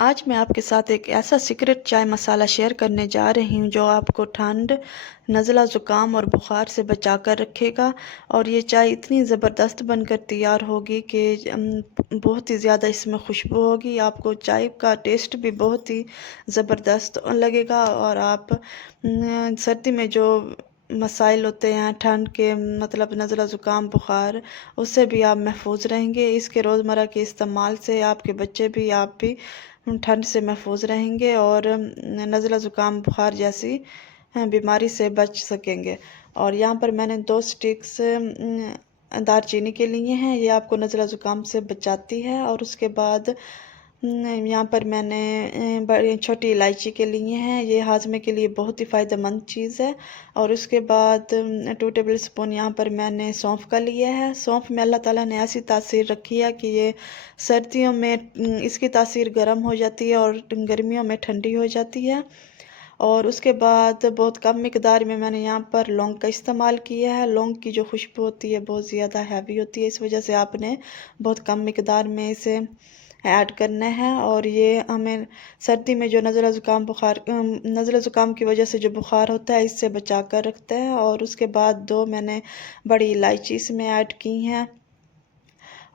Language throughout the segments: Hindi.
आज मैं आपके साथ एक ऐसा सीक्रेट चाय मसाला शेयर करने जा रही हूँ जो आपको ठंड, नज़ला ज़ुकाम और बुखार से बचा कर रखेगा। और ये चाय इतनी ज़बरदस्त बनकर तैयार होगी कि बहुत ही ज़्यादा इसमें खुशबू होगी। आपको चाय का टेस्ट भी बहुत ही ज़बरदस्त लगेगा। और आप सर्दी में जो मसाइल होते हैं ठंड के, मतलब नज़ला ज़ुकाम बुखार, उससे भी आप महफूज रहेंगे। इसके रोज़मर्रा के इस्तेमाल से आपके बच्चे भी, आप भी ठंड से महफूज रहेंगे और नज़ला ज़ुकाम बुखार जैसी बीमारी से बच सकेंगे। और यहाँ पर मैंने 2 स्टिक्स दालचीनी के लिए हैं, ये आपको नज़ला ज़ुकाम से बचाती है। और उसके बाद यहाँ पर मैंने बड़ी छोटी इलायची के लिए हैं, ये हाजमे के लिए बहुत ही फ़ायदेमंद चीज़ है। और उसके बाद 2 टेबल स्पून यहाँ पर मैंने सौंफ का लिया है। सौंफ में अल्लाह ताला ने ऐसी तासीर रखी है कि ये सर्दियों में इसकी तासीर गर्म हो जाती है और गर्मियों में ठंडी हो जाती है। और उसके बाद बहुत कम मिकदार में मैंने यहाँ पर लौंग का इस्तेमाल किया है। लौंग की जो खुशबू होती है बहुत ज़्यादा हैवी होती है, इस वजह से आपने बहुत कम मिकदार में इसे ऐड करना है। और ये हमें सर्दी में जो नज़ला ज़ुकाम की वजह से जो बुखार होता है इससे बचा कर रखता है। और उसके बाद 2 मैंने बड़ी इलायची इसमें ऐड की हैं।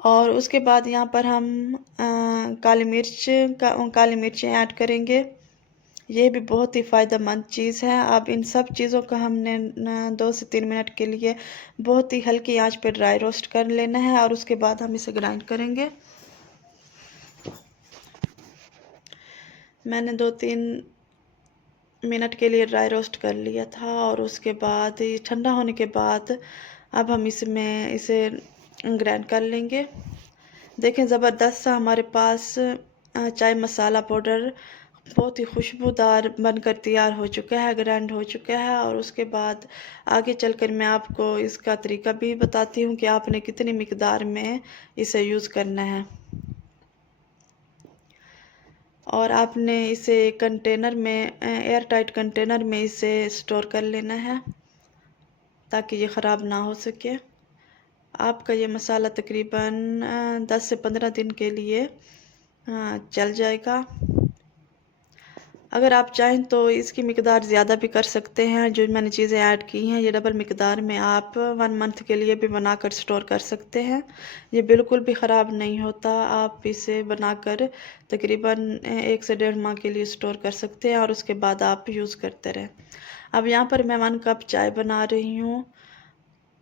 और उसके बाद यहाँ पर हम काली मिर्च ऐड करेंगे। ये भी बहुत ही फ़ायदेमंद चीज़ है। अब इन सब चीज़ों को हमने 2 से 3 मिनट के लिए बहुत ही हल्की आंच पे ड्राई रोस्ट कर लेना है और उसके बाद हम इसे ग्राइंड करेंगे। मैंने 2-3 मिनट के लिए ड्राई रोस्ट कर लिया था और उसके बाद ये ठंडा होने के बाद अब हम इसे ग्राइंड कर लेंगे। देखें, ज़बरदस्त सा हमारे पास चाय मसाला पाउडर बहुत ही खुशबूदार बनकर तैयार हो चुका है, ग्राइंड हो चुका है। और उसके बाद आगे चलकर मैं आपको इसका तरीका भी बताती हूँ कि आपने कितनी मिकदार में इसे यूज़ करना है। और आपने इसे कंटेनर में, एयर टाइट कंटेनर में इसे स्टोर कर लेना है ताकि ये ख़राब ना हो सके। आपका ये मसाला तकरीबन 10 से 15 दिन के लिए चल जाएगा। अगर आप चाहें तो इसकी मिकदार ज़्यादा भी कर सकते हैं। जो मैंने चीज़ें ऐड की हैं ये डबल मिकदार में आप 1 मंथ के लिए भी बनाकर स्टोर कर सकते हैं। ये बिल्कुल भी ख़राब नहीं होता। आप इसे बनाकर तकरीबन 1 से 1.5 माह के लिए स्टोर कर सकते हैं और उसके बाद आप यूज़ करते रहें। अब यहाँ पर मैं 1 कप चाय बना रही हूँ,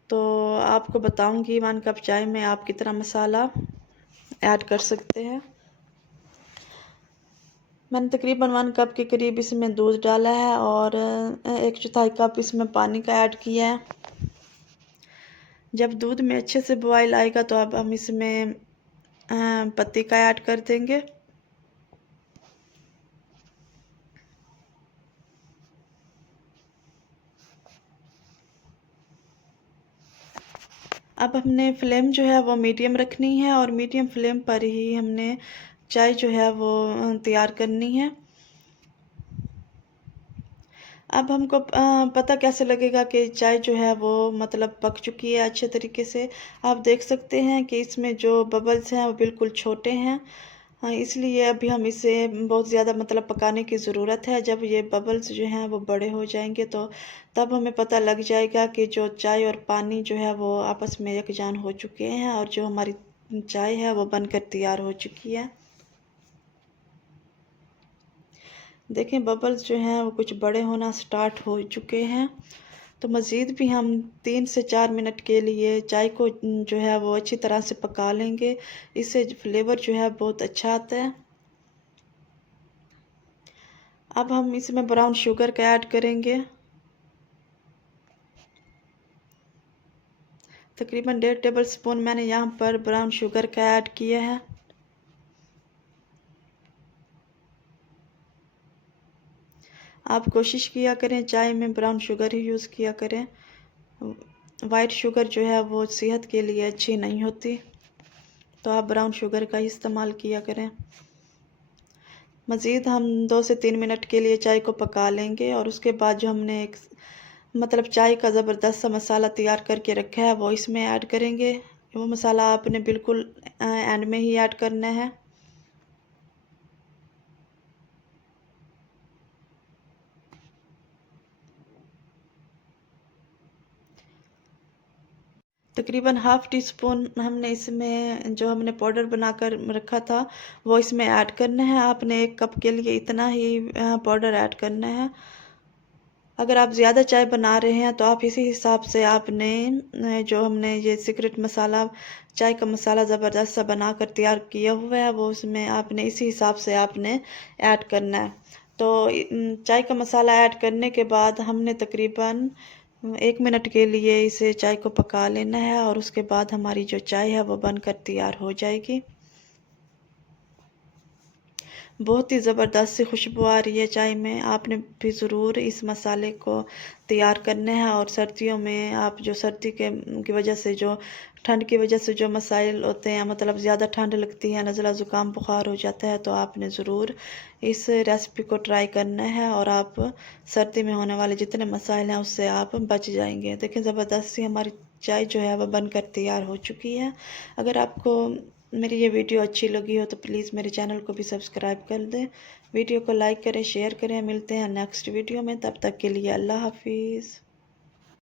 तो आपको बताऊँगी 1 कप चाय में आप कितना मसाला ऐड कर सकते हैं। मैंने तकरीबन 1 कप के करीब इसमें दूध डाला है और 1/4 कप इसमें पानी का ऐड किया है। जब दूध में अच्छे से बॉयल आएगा तो अब हम इसमें पत्ती का ऐड कर देंगे। अब हमने फ्लेम जो है वो मीडियम रखनी है और मीडियम फ्लेम पर ही हमने चाय जो है वो तैयार करनी है। अब हमको पता कैसे लगेगा कि चाय जो है वो मतलब पक चुकी है अच्छे तरीके से। आप देख सकते हैं कि इसमें जो बबल्स हैं वो बिल्कुल छोटे हैं। इसलिए अभी हम इसे बहुत ज़्यादा मतलब पकाने की ज़रूरत है। जब ये बबल्स जो हैं वो बड़े हो जाएंगे तो तब हमें पता लग जाएगा कि जो चाय और पानी जो है वो आपस में यकजान हो चुके हैं और जो हमारी चाय है वो बनकर तैयार हो चुकी है। देखें, बबल्स जो हैं वो कुछ बड़े होना स्टार्ट हो चुके हैं। तो मज़ीद भी हम 3 से 4 मिनट के लिए चाय को जो है वो अच्छी तरह से पका लेंगे। इससे फ्लेवर जो है बहुत अच्छा आता है। अब हम इसमें ब्राउन शुगर का ऐड करेंगे। तकरीबन 1.5 टेबल स्पून मैंने यहाँ पर ब्राउन शुगर का ऐड किया है। आप कोशिश किया करें चाय में ब्राउन शुगर ही यूज़ किया करें। वाइट शुगर जो है वो सेहत के लिए अच्छी नहीं होती, तो आप ब्राउन शुगर का ही इस्तेमाल किया करें। मज़ीद हम 2 से 3 मिनट के लिए चाय को पका लेंगे और उसके बाद जो हमने एक मतलब चाय का ज़बरदस्त सा मसाला तैयार करके रखा है वो इसमें ऐड करेंगे। वो मसाला आपने बिल्कुल एंड में ही ऐड करना है। तकरीबन हाफ़ टी स्पून हमने इसमें जो हमने पाउडर बनाकर रखा था वो इसमें ऐड करना है। आपने 1 कप के लिए इतना ही पाउडर ऐड करना है। अगर आप ज़्यादा चाय बना रहे हैं तो आप इसी हिसाब से आपने जो हमने ये सीक्रेट मसाला, चाय का मसाला ज़बरदस्त सा बनाकर तैयार किया हुआ है, वो उसमें आपने इसी हिसाब से आपने ऐड करना है। तो चाय का मसाला ऐड करने के बाद हमने तकरीबन 1 मिनट के लिए इसे चाय को पका लेना है और उसके बाद हमारी जो चाय है वो बनकर तैयार हो जाएगी। बहुत ही ज़बरदस्त सी खुशबू आ रही है चाय में। आपने भी ज़रूर इस मसाले को तैयार करना है। और सर्दियों में आप जो सर्दी के की वजह से जो ठंड की वजह से जो मसाइल होते हैं, मतलब ज़्यादा ठंड लगती है, नज़ला ज़ुकाम बुखार हो जाता है, तो आपने ज़रूर इस रेसिपी को ट्राई करना है और आप सर्दी में होने वाले जितने मसाइल हैं उससे आप बच जाएंगे। देखिए ज़बरदस्त सी हमारी चाय जो है वह बनकर तैयार हो चुकी है। अगर आपको मेरी ये वीडियो अच्छी लगी हो तो प्लीज़ मेरे चैनल को भी सब्सक्राइब कर दें। वीडियो को लाइक करें, शेयर करें। मिलते हैं नेक्स्ट वीडियो में, तब तक के लिए अल्लाह हाफिज़।